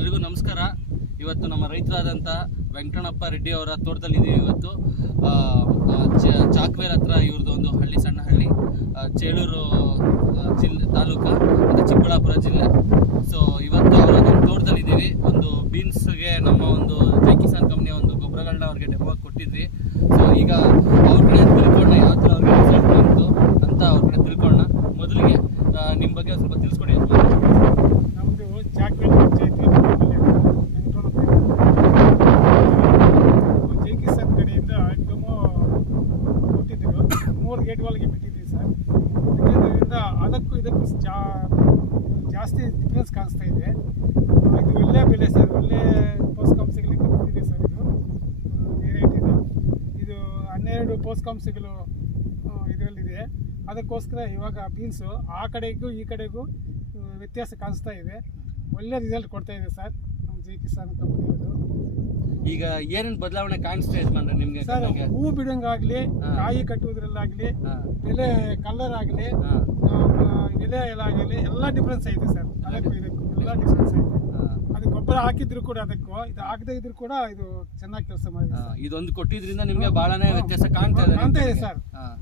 ಎಲ್ರಿಗೂ ನಮಸ್ಕಾರ. ಇವತ್ತು ನಮ್ಮ ರೈತರಾದಂಥ ವೆಂಕಟಣ್ಣಪ್ಪ ರೆಡ್ಡಿ ಅವರ ತೋಟದಲ್ಲಿದ್ದೀವಿ. ಇವತ್ತು ಚಾಕ್ವೇರ್ ಹತ್ರ ಇವ್ರದ್ದು ಒಂದು ಹಳ್ಳಿ, ಸಣ್ಣ ಹಳ್ಳಿ, ಚೇಳೂರು ತಾಲೂಕು ಮತ್ತು ಚಿಕ್ಕಬಳ್ಳಾಪುರ ಜಿಲ್ಲೆ. ಸೊ ಇವತ್ತು ಅವರದೊಂದು ತೋಟದಲ್ಲಿದ್ದೀವಿ. ಒಂದು ಬೀನ್ಸ್ಗೆ ನಮ್ಮ ಒಂದು ಜೈ ಕಿಸಾನ್ ಕಂಪ್ನಿಯ ಒಂದು ಗೊಬ್ಬರಗಳನ್ನ ಅವ್ರಿಗೆ ಡೆಮೋಗೆ ಕೊಟ್ಟಿದ್ವಿ. ಸೊ ಈಗ ಅವ್ರ ಕಡೆ ತಿಳ್ಕೊಳ್ಳೋಣ, ಯಾವ ಥರ ಅವ್ರಿಗೆ ರಿಸಲ್ಟ್ ಬಂತು ಅಂತ ಅವ್ರ ಕಡೆ ತಿಳ್ಕೊಳ್ಳೋಣ. ಮೊದಲಿಗೆ ನಿಮ್ಮ ಬಗ್ಗೆ ಸ್ವಲ್ಪ ತಿಳಿಸ್ಕೊಡಿ. ನಮ್ಮದು ಚಾಕ್ವೇರ್ ಪಂಚಾಯತಿ ಜೈ ಕಿಸಾನ್ ಕಡೆಯಿಂದ ಡೆಮೋ ಕೊಟ್ಟಿದ್ದರು. 3 ಗೇಟ್ ಒಳಗೆ ಬಿಟ್ಟಿದ್ವಿ ಸರ್. ಬಿಟ್ಟಿದ್ದರಿಂದ ಅದಕ್ಕೂ ಇದಕ್ಕೂ ಜಾಸ್ತಿ ಡಿಫ್ರೆನ್ಸ್ ಕಾಣಿಸ್ತಾ ಇದೆ. ಇದು ಒಳ್ಳೆ ಬೆಲೆ ಸರ್, ಒಳ್ಳೆ ಪೋಷಕಾಂಶಗಳಿಂದ ಕೂಡಿದೆ ಸರ್. ಇದು ವೆರೈಟಿ ಇದು 12 ಪೋಷಕಾಂಶಗಳು ಇದರಲ್ಲಿದೆ. ಅದಕ್ಕೋಸ್ಕರ ಇವಾಗ ಬೀನ್ಸು ಆ ಕಡೆಗೂ ಈ ಕಡೆಗೂ ವ್ಯತ್ಯಾಸ ಕಾಣಿಸ್ತಾ ಇದೆ. ಒಳ್ಳೆ ರಿಸಲ್ಟ್ ಕೊಡ್ತಾ ಇದೆ ಸರ್ ನಮ್ಮ ಜೈ ಕಿಸಾನ್ ಕಂಪ್ನಿಯದು. ಈಗ ಏನೇನು ಬದಲಾವಣೆ ಕಾಣಿಸ್ತಾ ಇದೆ ಅಂದ್ರೆ ನಿಮಗೆ? ಸರ್, ಹೂ ಬಿಡಂಗಾಗ್ಲಿ, ಕಾಯಿ ಕಟ್ಟುವುದ್ರಲ್ಲಾಗಲಿ, ಎಲೆ ಕಲರ್ ಆಗಲಿ, ಎಲೆ ಎಲ್ಲ ಆಗಲಿ, ಎಲ್ಲ ಡಿಫ್ರೆನ್ಸ್ ಐತೆ ಸರ್. ಅದಕ್ಕೂ ಇದಕ್ಕೂ ಎಲ್ಲ ಡಿಫ್ರೆನ್ಸ್ ಐತೆ. ಅದು ಗೊಬ್ಬರ ಹಾಕಿದ್ರು ಕೂಡ ಅದಕ್ಕೂ ಇದು ಹಾಕದೇ ಇದ್ರು ಕೂಡ ಇದು ಚೆನ್ನಾಗಿ ಕೆಲಸ ಮಾಡಿದೆ. ಇದೊಂದು ಕೊಟ್ಟಿದ್ರಿಂದ ನಿಮಗೆ ಬಹಳನೇ ವ್ಯತ್ಯಾಸ ಕಾಣ್ತಾ ಇದೆ ಸರ್.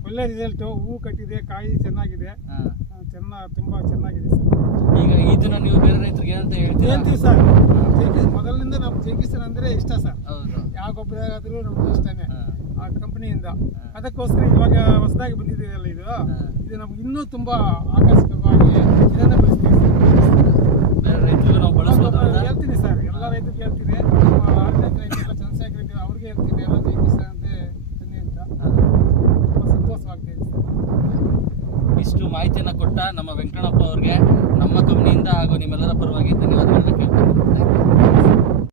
ಒಳ್ಳೆ ರಿಸಲ್ಟ್, ಹೂ ಕಟ್ಟಿದೆ, ಕಾಯಿ ಚೆನ್ನಾಗಿದೆ, ತುಂಬಾ ಚೆನ್ನಾಗಿದೆ ಸರ್. ಈಗ ಇದನ್ನ ನೀವು ಬೇರೆ ರೈತರಿಗೆ ಏನಂತ ಹೇಳ್ತೀವಿ ಸರ್? ಮೊದಲಿನಿಂದ ನಮ್ಗೆ ಜೈ ಕಿಸಾನ್ ಅಂದ್ರೆ ಇಷ್ಟ ಸರ್. ಯಾವ ಗೊಬ್ಬರ ಆದ್ರೂ ನಮ್ಗೆ ಇಷ್ಟನೇ ಆ ಕಂಪನಿಯಿಂದ. ಅದಕ್ಕೋಸ್ಕರ ಇವಾಗ ಹೊಸದಾಗಿ ಬಂದಿದೆಯಲ್ಲ ಇದು ನಮ್ಗೆ ಇನ್ನೂ ತುಂಬಾ ಆಕರ್ಷಕವಾಗಿ ಇದನ್ನ ಬೆಳೆಸ್ತೀವಿ ಸರ್. ಬೇರೆ ರೈತರಿಗೂ ನಾವು ಬಳಸ್ಬೋದು ಹೇಳ್ತೀನಿ ಸರ್, ಎಲ್ಲ ರೈತರಿಗೆ ಹೇಳ್ತೀನಿ.